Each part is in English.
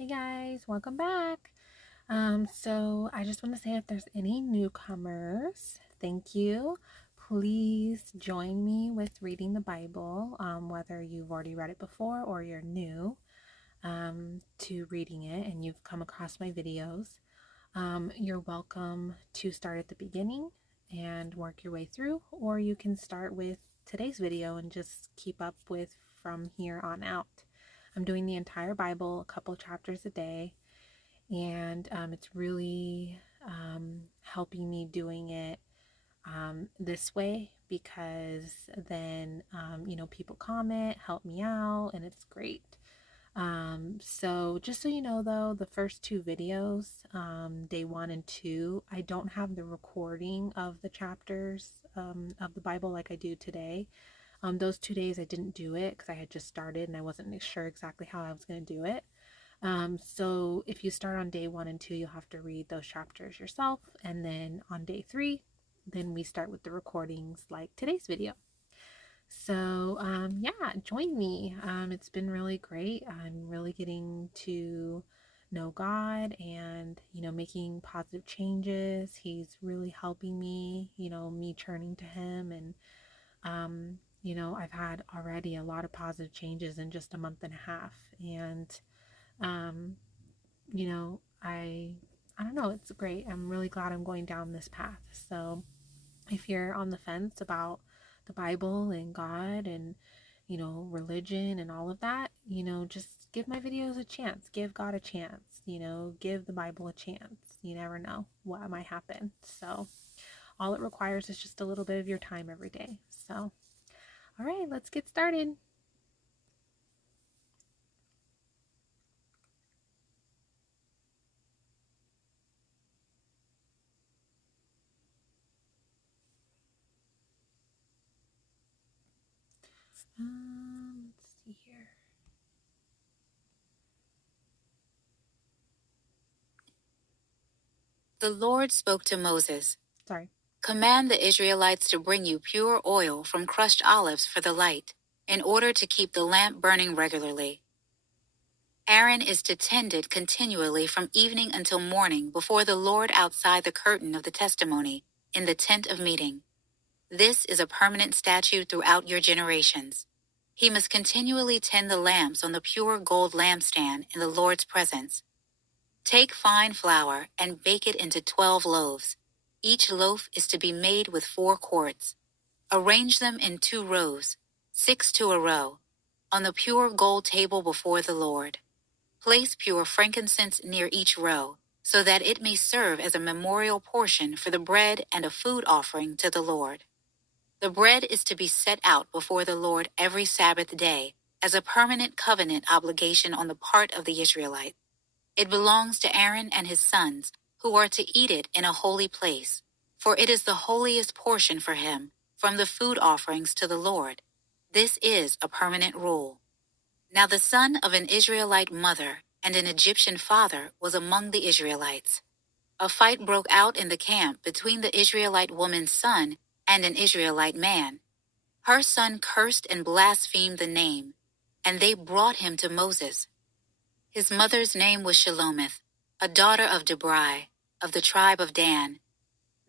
Hey guys, welcome back. So I just want to say if there's any newcomers, thank you. Please join me with reading the Bible, whether you've already read it before or you're new to reading it and you've come across my videos. You're welcome to start at the beginning and work your way through, or you can start with today's video and just keep up with from here on out. I'm doing the entire Bible, a couple chapters a day, and it's really helping me doing it this way because then, people comment, help me out, and it's great. So just so you know though, the first two videos, day 1 and 2, I don't have the recording of the chapters of the Bible like I do today. Those 2 days I didn't do it because I had just started and I wasn't sure exactly how I was going to do it. So if you start on day 1 and 2, you'll have to read those chapters yourself. And then on day 3, then we start with the recordings like today's video. So yeah, join me. It's been really great. I'm really getting to know God and, making positive changes. He's really helping me, me turning to Him. And I've had already a lot of positive changes in just a month and a half. And, um, I don't know, it's great. I'm really glad I'm going down this path. So if you're on the fence about the Bible and God and, religion and all of that, just give my videos a chance. Give God a chance, give the Bible a chance. You never know what might happen. So all it requires is just a little bit of your time every day. So all right, let's get started. Let's see here. The Lord spoke to Moses. Sorry. Command the Israelites to bring you pure oil from crushed olives for the light, in order to keep the lamp burning regularly. Aaron is to tend it continually from evening until morning before the Lord outside the curtain of the testimony, in the tent of meeting. This is a permanent statute throughout your generations. He must continually tend the lamps on the pure gold lampstand in the Lord's presence. Take fine flour and bake it into 12 loaves. Each loaf is to be made with 4 quarts. Arrange them in 2 rows, 6 to a row, on the pure gold table before the Lord. Place pure frankincense near each row, so that it may serve as a memorial portion for the bread and a food offering to the Lord. The bread is to be set out before the Lord every Sabbath day as a permanent covenant obligation on the part of the Israelites. It belongs to Aaron and his sons, who are to eat it in a holy place, for it is the holiest portion for him, from the food offerings to the Lord. This is a permanent rule. Now the son of an Israelite mother and an Egyptian father was among the Israelites. A fight broke out in the camp between the Israelite woman's son and an Israelite man. Her son cursed and blasphemed the name, and they brought him to Moses. His mother's name was Shelomith, a daughter of Debrai, of the tribe of Dan.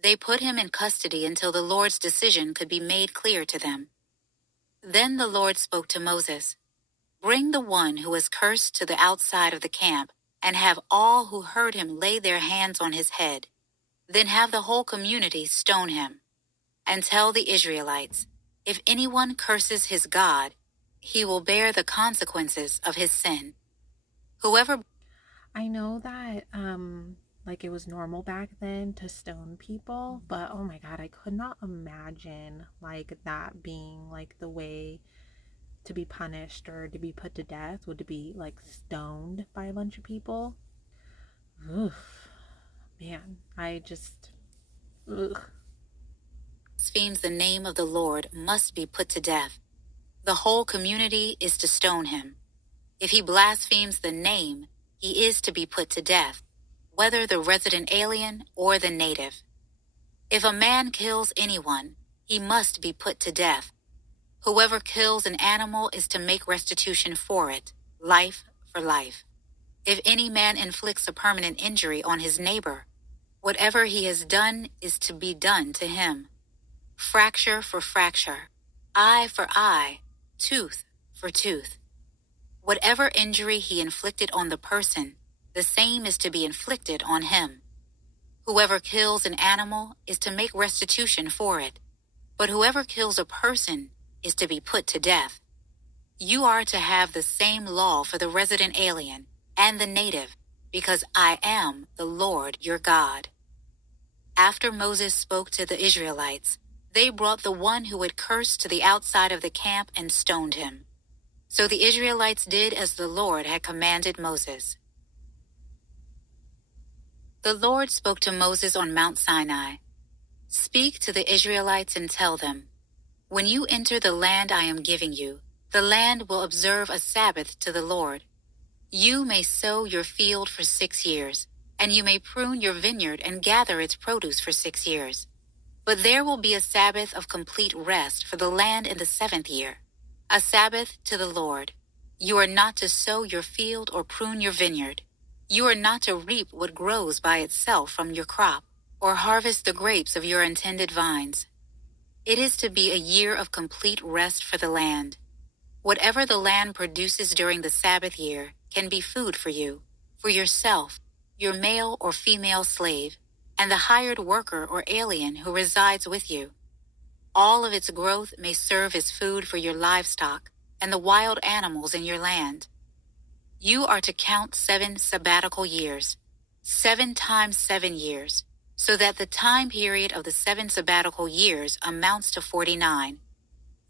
They put him in custody until the Lord's decision could be made clear to them. Then the Lord spoke to Moses. Bring the one who is cursed to the outside of the camp, and have all who heard him lay their hands on his head. Then have the whole community stone him. And tell the Israelites, if anyone curses his God, he will bear the consequences of his sin. Whoever I know that like it was normal back then to stone people, but oh my god, I could not imagine like that being like the way to be punished or to be put to death, would to be like stoned by a bunch of people. Oof. Man, I just ugh. blasphemes the name of the Lord must be put to death. The whole community is to stone him. If he blasphemes the name, he is to be put to death, whether the resident alien or the native. If a man kills anyone, he must be put to death. Whoever kills an animal is to make restitution for it, life for life. If any man inflicts a permanent injury on his neighbor, whatever he has done is to be done to him. Fracture for fracture, eye for eye, tooth for tooth. Whatever injury he inflicted on the person, the same is to be inflicted on him. Whoever kills an animal is to make restitution for it, but whoever kills a person is to be put to death. You are to have the same law for the resident alien and the native, because I am the Lord your God. After Moses spoke to the Israelites, they brought the one who had cursed to the outside of the camp and stoned him. So the Israelites did as the Lord had commanded Moses. The Lord spoke to Moses on Mount Sinai. Speak to the Israelites and tell them, when you enter the land I am giving you, the land will observe a Sabbath to the Lord. You may sow your field for 6 years, and you may prune your vineyard and gather its produce for 6 years. But there will be a Sabbath of complete rest for the land in the 7th year, a Sabbath to the Lord. You are not to sow your field or prune your vineyard. You are not to reap what grows by itself from your crop, or harvest the grapes of your intended vines. It is to be a year of complete rest for the land. Whatever the land produces during the Sabbath year can be food for you, for yourself, your male or female slave, and the hired worker or alien who resides with you. All of its growth may serve as food for your livestock and the wild animals in your land. You are to count 7 sabbatical years, 7 times 7 years, so that the time period of the 7 sabbatical years amounts to 49.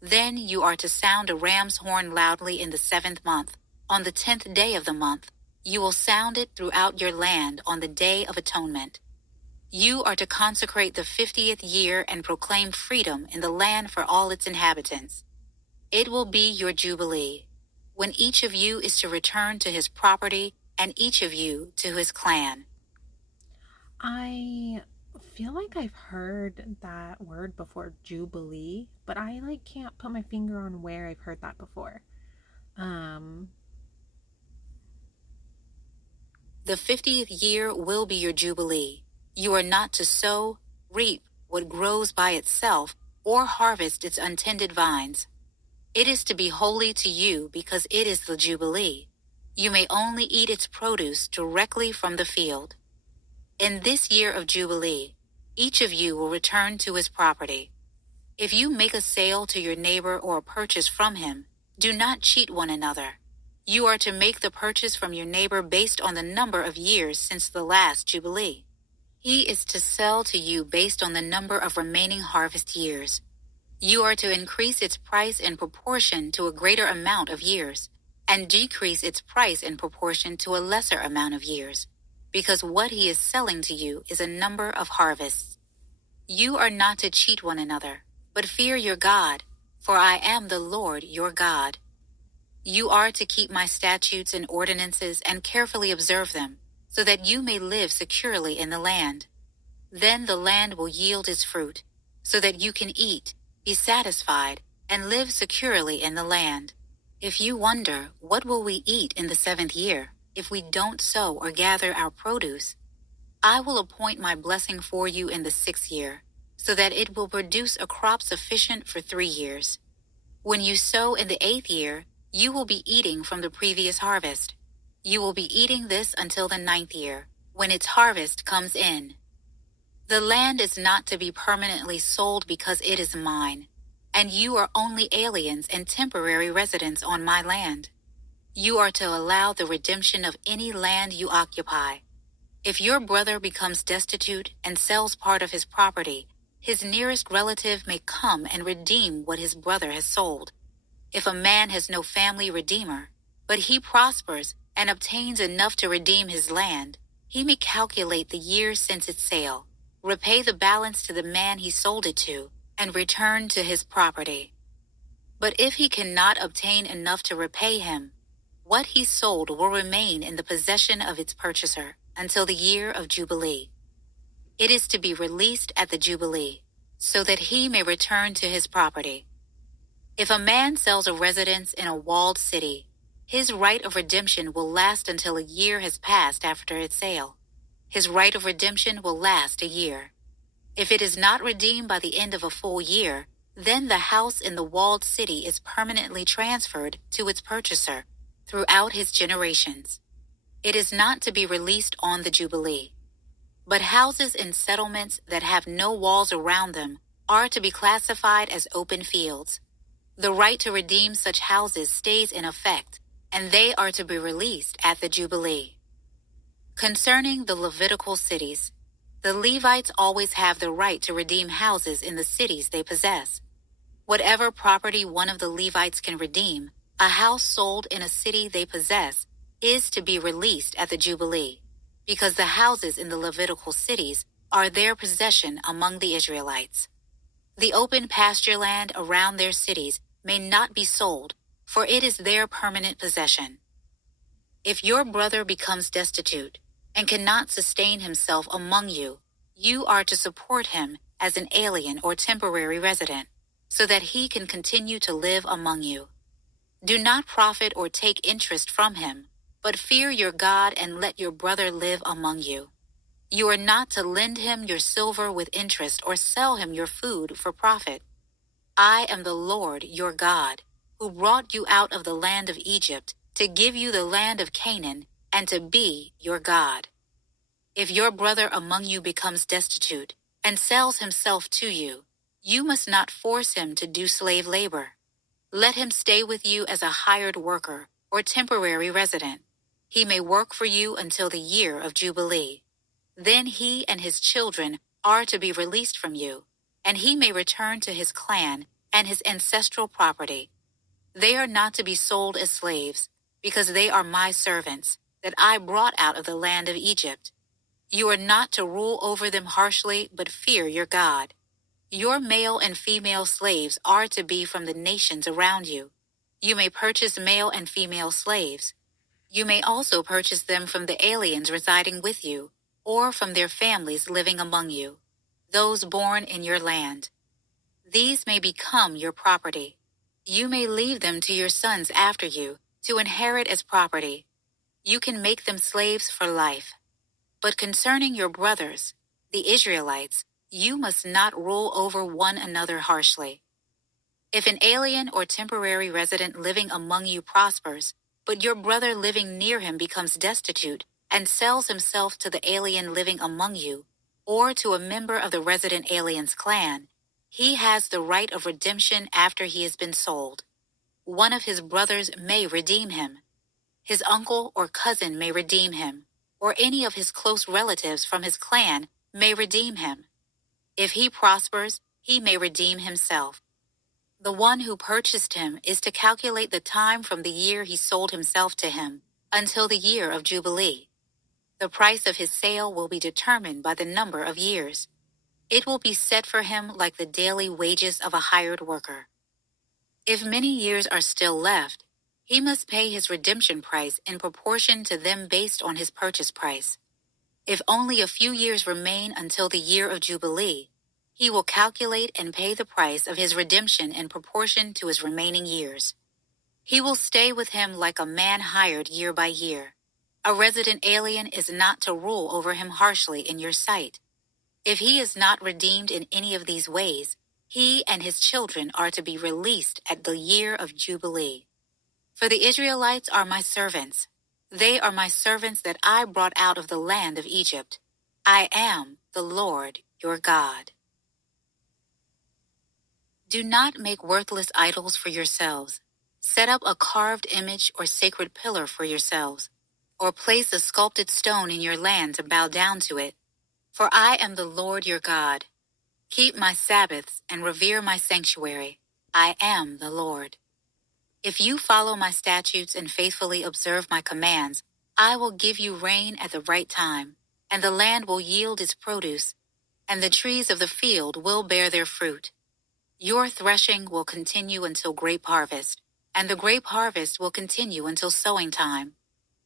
Then you are to sound a ram's horn loudly in the 7th month. On the 10th day of the month, you will sound it throughout your land on the Day of Atonement. You are to consecrate the 50th year and proclaim freedom in the land for all its inhabitants. It will be your jubilee, when each of you is to return to his property and each of you to his clan. I feel like I've heard that word before, jubilee, but I can't put my finger on where I've heard that before. The 50th year will be your jubilee. You are not to sow, reap what grows by itself, or harvest its untended vines. It is to be holy to you because it is the jubilee. You may only eat its produce directly from the field. In this year of jubilee, each of you will return to his property. If you make a sale to your neighbor or a purchase from him, do not cheat one another. You are to make the purchase from your neighbor based on the number of years since the last jubilee. He is to sell to you based on the number of remaining harvest years. You are to increase its price in proportion to a greater amount of years, and decrease its price in proportion to a lesser amount of years, because what he is selling to you is a number of harvests. You are not to cheat one another, but fear your God, for I am the Lord your God. You are to keep my statutes and ordinances and carefully observe them, so that you may live securely in the land. Then the land will yield its fruit, so that you can eat, be satisfied, and live securely in the land. If you wonder, what will we eat in the 7th year, if we don't sow or gather our produce? I will appoint my blessing for you in the 6th year, so that it will produce a crop sufficient for 3 years. When you sow in the 8th year, you will be eating from the previous harvest. You will be eating this until the 9th year, when its harvest comes in. The land is not to be permanently sold because it is mine, and you are only aliens and temporary residents on my land. You are to allow the redemption of any land you occupy. If your brother becomes destitute and sells part of his property, his nearest relative may come and redeem what his brother has sold. If a man has no family redeemer, but he prospers and obtains enough to redeem his land, he may calculate the years since its sale, repay the balance to the man he sold it to, and return to his property. But if he cannot obtain enough to repay him, what he sold will remain in the possession of its purchaser until the year of Jubilee. It is to be released at the Jubilee, so that he may return to his property. If a man sells a residence in a walled city, His right of redemption will last until a year has passed after its sale. His right of redemption will last a year. If it is not redeemed by the end of a full year, then the house in the walled city is permanently transferred to its purchaser throughout his generations. It is not to be released on the Jubilee. But houses in settlements that have no walls around them are to be classified as open fields. The right to redeem such houses stays in effect, and they are to be released at the Jubilee. Concerning the Levitical cities, the Levites always have the right to redeem houses in the cities they possess. Whatever property one of the Levites can redeem, a house sold in a city they possess is to be released at the Jubilee, because the houses in the Levitical cities are their possession among the Israelites. The open pasture land around their cities may not be sold, for it is their permanent possession. If your brother becomes destitute and cannot sustain himself among you, you are to support him as an alien or temporary resident, so that he can continue to live among you. Do not profit or take interest from him, but fear your God and let your brother live among you. You are not to lend him your silver with interest or sell him your food for profit. I am the Lord your God, who brought you out of the land of Egypt to give you the land of Canaan and to be your God. If your brother among you becomes destitute and sells himself to you, you must not force him to do slave labor. Let him stay with you as a hired worker or temporary resident. He may work for you until the year of Jubilee. Then he and his children are to be released from you, and he may return to his clan and his ancestral property. They are not to be sold as slaves, because they are my servants, that I brought out of the land of Egypt. You are not to rule over them harshly, but fear your God. Your male and female slaves are to be from the nations around you. You may purchase male and female slaves. You may also purchase them from the aliens residing with you, or from their families living among you, those born in your land. These may become your property. You may leave them to your sons after you, to inherit as property. You can make them slaves for life. But concerning your brothers, the Israelites, you must not rule over one another harshly. If an alien or temporary resident living among you prospers, but your brother living near him becomes destitute and sells himself to the alien living among you, or to a member of the resident alien's clan, he has the right of redemption after he has been sold. One of his brothers may redeem him. His uncle or cousin may redeem him, or any of his close relatives from his clan may redeem him. If he prospers, he may redeem himself. The one who purchased him is to calculate the time from the year he sold himself to him until the year of Jubilee. The price of his sale will be determined by the number of years. It will be set for him like the daily wages of a hired worker. If many years are still left, he must pay his redemption price in proportion to them based on his purchase price. If only a few years remain until the year of Jubilee, he will calculate and pay the price of his redemption in proportion to his remaining years. He will stay with him like a man hired year by year. A resident alien is not to rule over him harshly in your sight. If he is not redeemed in any of these ways, he and his children are to be released at the year of Jubilee. For the Israelites are my servants. They are my servants that I brought out of the land of Egypt. I am the Lord your God. Do not make worthless idols for yourselves. Set up a carved image or sacred pillar for yourselves, or place a sculpted stone in your land to bow down to it. For I am the Lord your God. Keep my Sabbaths and revere my sanctuary. I am the Lord. If you follow my statutes and faithfully observe my commands, I will give you rain at the right time, and the land will yield its produce, and the trees of the field will bear their fruit. Your threshing will continue until grape harvest, and the grape harvest will continue until sowing time.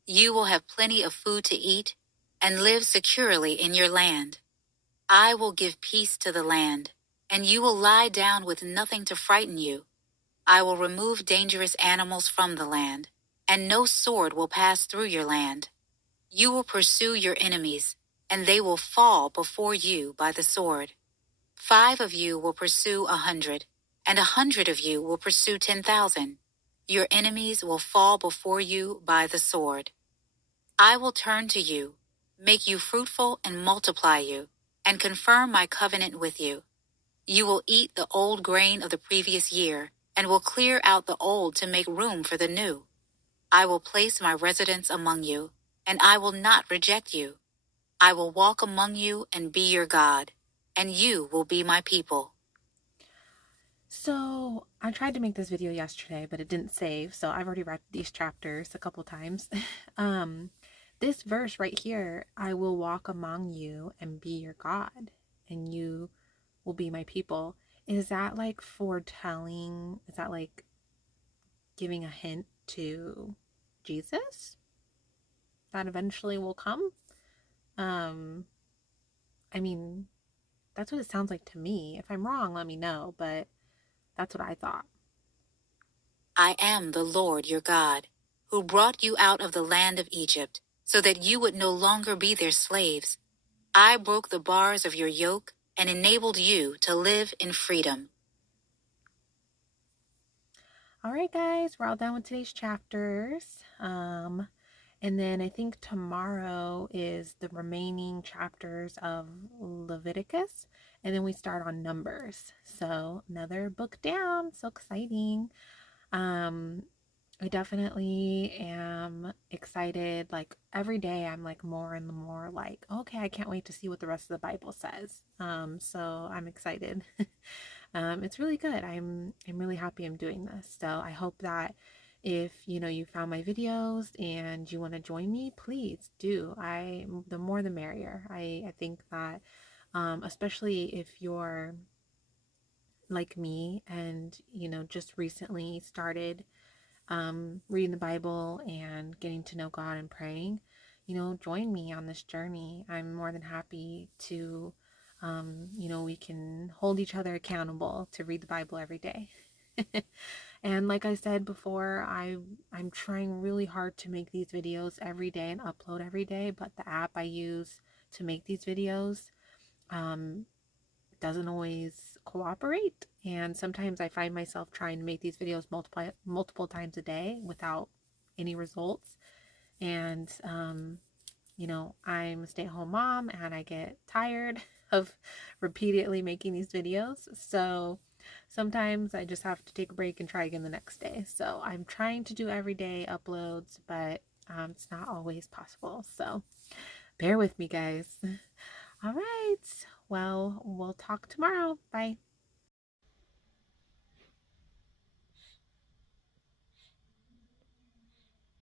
You will have plenty of food to eat, and live securely in your land. I will give peace to the land, and you will lie down with nothing to frighten you. I will remove dangerous animals from the land. and no sword will pass through your land. You will pursue your enemies, and they will fall before you by the sword. 5 of you will pursue 100, and 100 of you will pursue 10,000. Your enemies will fall before you by the sword. I will turn to you, make you fruitful and multiply you, and confirm my covenant with you. You will eat the old grain of the previous year, and will clear out the old to make room for the new. I will place my residence among you, and I will not reject you. I will walk among you and be your God, and you will be my people. So I tried to make this video yesterday, but it didn't save. So I've already read these chapters a couple times. um, this verse right here, I will walk among you and be your God, and you will be my people. Is that like foretelling? Is that like giving a hint to Jesus that eventually will come? Um, I mean, that's what it sounds like to me. If I'm wrong, let me know, but that's what I thought. I am the Lord your God, who brought you out of the land of Egypt, so that you would no longer be their slaves. I broke the bars of your yoke and enabled you to live in freedom. All right, guys, we're all done with today's chapters. And then I think tomorrow is the remaining chapters of Leviticus, and then we start on Numbers. So another book down. So exciting. Um, I definitely am excited. Like every day, I'm like more and more like, okay, I can't wait to see what the rest of the Bible says. So I'm excited. It's really good. I'm really happy I'm doing this. So I hope that if you found my videos and you want to join me, please do. The more the merrier. I think that especially if you're like me and just recently started reading the Bible and getting to know God and praying, join me on this journey. I'm more than happy to, we can hold each other accountable to read the Bible every day. And like I said before, I'm trying really hard to make these videos every day and upload every day, but the app I use to make these videos um, doesn't always cooperate, and sometimes I find myself trying to make these videos multiple times a day without any results. And I'm a stay-at-home mom and I get tired of repeatedly making these videos, so sometimes I just have to take a break and try again the next day. So I'm trying to do everyday uploads, but it's not always possible, so bear with me, guys. All right. Well, we'll talk tomorrow. Bye.